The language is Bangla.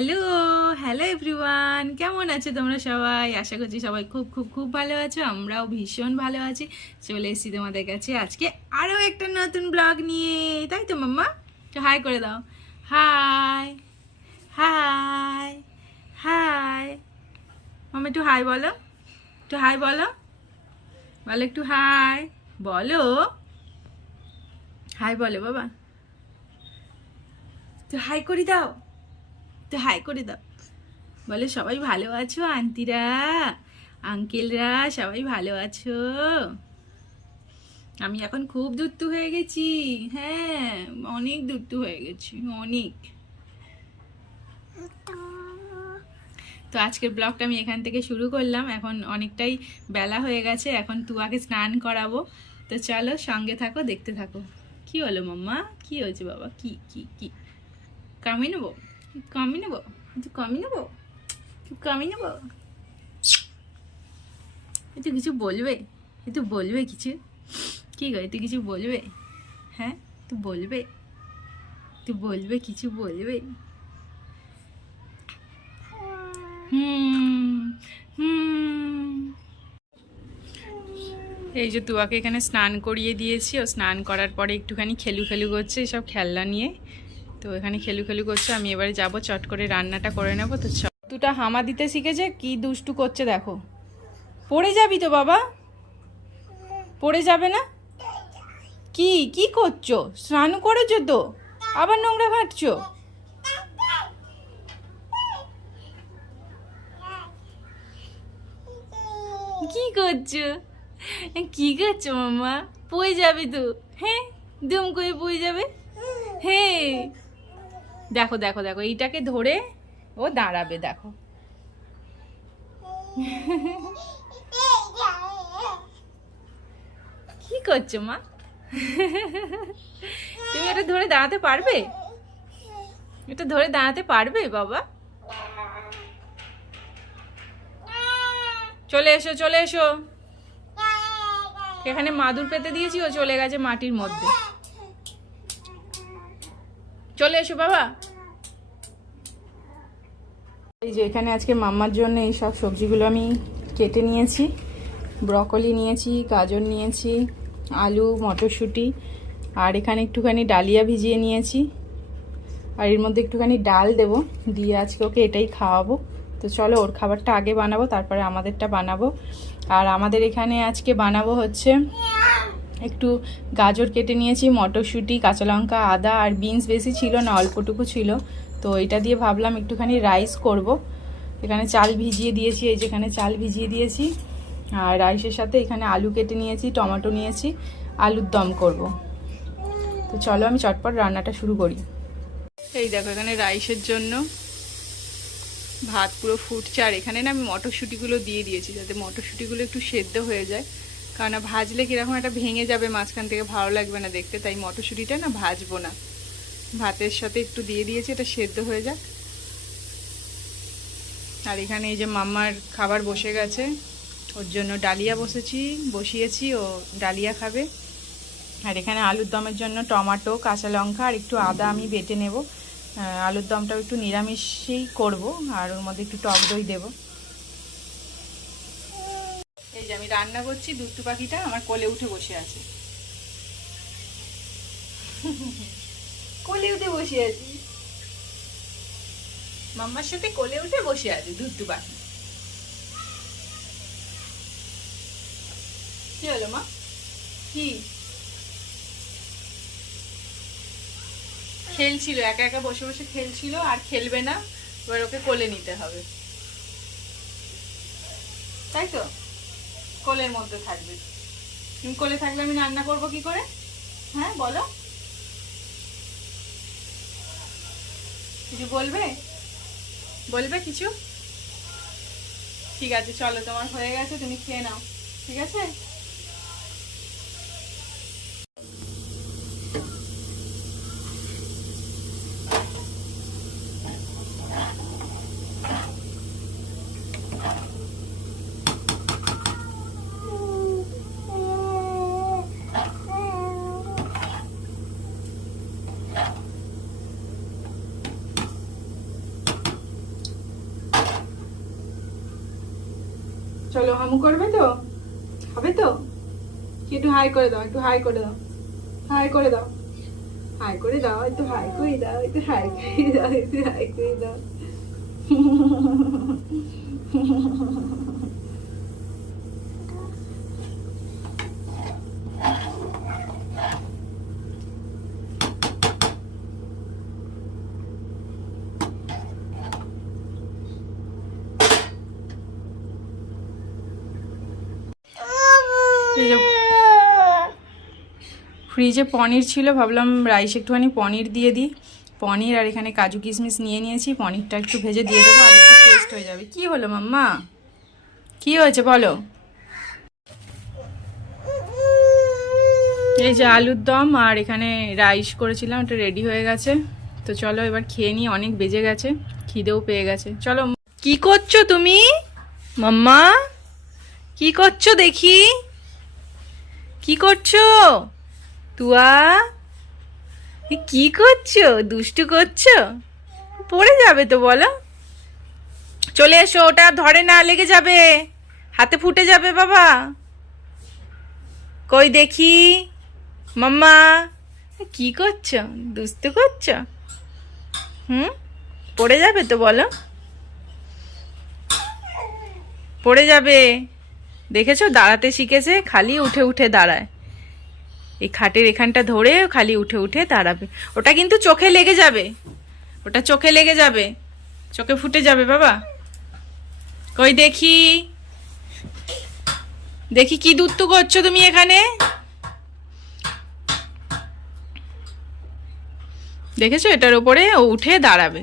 হ্যালো হ্যালো এভরিওয়ান, কেমন আছো তোমরা সবাই? আশা করছি সবাই খুব খুব খুব ভালো আছো। আমরাও ভীষণ ভালো আছি। চলে এসেছি তোমাদের কাছে আজকে আরও একটা নতুন ব্লগ নিয়ে, তাই তো মাম্মা? তো হাই করে দাও। হাই হাই হাই মাম্মা, একটু হাই বলো, একটু হাই বলো, বলো একটু হাই বলো, হাই বলো বাবা, তো হাই করে দাও, তো হাই করে দাও। বলে সবাই ভালো আছো আন্টিরা, আঙ্কেলরা সবাই ভালো আছো? আমি এখন খুব দুত্তু হয়ে গেছি। হ্যাঁ, অনেক দুত্তু হয়ে গেছি, অনেক। তো আজকের ব্লগটা আমি এখান থেকে শুরু করলাম। এখন অনেকটাই বেলা হয়ে গেছে, এখন তুয়াকে স্নান করাবো। তো চলো সঙ্গে থাকো, দেখতে থাকো। কি হলো মাম্মা? কি হয়েছে বাবা? কি কি কি কামি নেবো? কামি নেবো? কামি নেবো? কামি নেবো? তুই কিছু বলবে? তুই বলবে কিছু? কি গো, তুই কিছু বলবে? হ্যাঁ, তুই বলবে? তুই বলবে, কিছু বলবে? হুম হুম। এই যে তুয়াকে এখানে স্নান করিয়ে দিয়েছি। ও স্নান করার পরে একটুখানি খেলু খেলু করছে এসব খেলনা নিয়ে। তো এখানে খেলু খেলু করছে। আমি এবারে যাবো, চট করে রান্নাটা করে নেবো। তো দুটা হামা দিতে শিখেছে, কি দুষ্টু করছে দেখো। পড়ে যাবি তো বাবা, পড়ে যাবে না? কি কি করছো? স্নান করেছো তো, আবার নোংরা ঘাঁটছো? কি করছো? কি করছো মাম্মা? পড়ে যাবে তো। হ্যাঁ, দুম করে পড়ে যাবে। হ্যাঁ, দেখো দেখো দেখো, এইটাকে ধরে ও দাঁড়াবে, দেখো। কি করছো মা? তুমি এটা ধরে দাঁড়াতে পারবে? এটা ধরে দাঁড়াতে পারবে বাবা? চলে এসো, চলে এসো। এখানে মাদুর পেতে দিয়েছি, ও চলে গেছে মাটির মধ্যে। চলে এসো বাবা। এই যে এখানে আজকে মাম্মার জন্য এই সব সবজিগুলো আমি কেটে নিয়েছি। ব্রকলি নিয়েছি, গাজর নিয়েছি, আলু, মটরশুঁটি, আর এখানে একটুখানি ডালিয়া ভিজিয়ে নিয়েছি। আর এর মধ্যে একটুখানি ডাল দেবো, দিয়ে আজকে ওকে এটাই খাওয়াবো। তো চলো ওর খাবারটা আগে বানাবো, তারপরে আমাদেরটা বানাবো। আর আমাদের এখানে আজকে বানাবো হচ্ছে, একটু গাজর কেটে নিয়েছি, মটরশুঁটি, কাঁচা লঙ্কা, আদা, আর বিনস বেশি ছিল না, অল্পটুকু ছিল। তো এটা দিয়ে ভাবলাম একটুখানি রাইস করব। এখানে চাল ভিজিয়ে দিয়েছি, এই যেখানে চাল ভিজিয়ে দিয়েছি। আর রাইসের সাথে এখানে আলু কেটে নিয়েছি, টমেটো নিয়েছি, আলুর দম করব। তো চলো আমি চটপট রান্নাটা শুরু করি। এই দেখো এখানে রাইসের জন্য ভাত পুরো ফুটছে। আর এখানে না আমি মটরশুঁটিগুলো দিয়ে দিয়েছি, যাতে মটরশুঁটিগুলো একটু সেদ্ধ হয়ে যায়। কারণ ভাজলে কীরকম একটা ভেঙে যাবে মাঝখান থেকে, ভালো লাগবে না দেখতে। তাই মটরশুঁটিটা না ভাজবো না, ভাতের সাথে একটু দিয়ে দিয়েছি, এটা সেদ্ধ হয়ে যাক। আর এখানে এই যে মাম্মার খাবার বসে গেছে, ওর জন্য ডালিয়া বসিয়েছি, ও ডালিয়া খাবে। আর এখানে আলুর দমের জন্য টমেটো, কাঁচা লঙ্কা আর একটু আদা আমি বেটে নেব। আলুর দমটাও একটু নিরামিষই করব, আর ওর মধ্যে একটু টক দই দেবো। এই যে আমি রান্না করছি, দুষ্টু পাখিটা আমার কোলে উঠে বসে আছে। কোলে উঠে বসে আছি, মাম্মার সাথে কোলে উঠে বসে আছে দুষ্টু পাখি। কি হলো মা? কি খেলছিল, একা একা বসে বসে খেলছিল, আর খেলবে না, এবার ওকে কোলে নিতে হবে, তাই তো? কোলের মধ্যে থাকবে। তুমি কোলে থাকলে আমি রান্না করবো কি করে? হ্যাঁ বলো, কিছু বলবে? বলবে কিছু? ঠিক আছে চলো, তোমার হয়ে গেছে, তুমি খেয়ে নাও, ঠিক আছে? চলো হামু করবে তো, হবে তো? কি একটু হাই করে দাও, একটু হাই করে দাও, হাই করে দাও, হাই করে দাও, একটু হাই করে দাও, একটু হাই করে দাও, একটু হাই করে দাও। ফ্রিজে পনির ছিল, ভাবলাম রাইস একটুখানি পনির দিয়ে দিই। পনির আর এখানে কাজু কিশমিশ নিয়ে নিয়েছি, পনিরটা একটু ভেজে দিয়ে দেবো, আর একটু টেস্ট হয়ে যাবে। কি হলো মাম্মা, কি হয়েছে বলো? এই যে আলুর দম আর এখানে রাইস করেছিলাম, এটা রেডি হয়ে গেছে। তো চলো এবার খেয়ে নিই, অনেক বেজে গেছে, খিদেও পেয়ে গেছে। চলো। কি করছো তুমি মাম্মা, কি করছো দেখি, কি করছো? তুয়া কি করছো, দুষ্টু করছো? পড়ে যাবে তো বলো। চলে এসো, ওটা ধরে না, লেগে যাবে, হাতে ফুটে যাবে বাবা। কই দেখি মাম্মা, কি করছো, দুষ্টু করছো? পড়ে যাবে তো বলো, পড়ে যাবে। দেখেছো দাঁড়াতে শিখেছে, খালি উঠে উঠে দাঁড়ায়। এই খাটের এখানটা ধরে খালি উঠে উঠে দাঁড়াবে। ওটা কিন্তু চোখে লেগে যাবে, ওটা চোখে লেগে যাবে, চোখে ফুটে যাবে বাবা। কই দেখি, দেখি কি দুত্তু করছো তুমি এখানে। দেখেছো এটার উপরে ও উঠে দাঁড়াবে।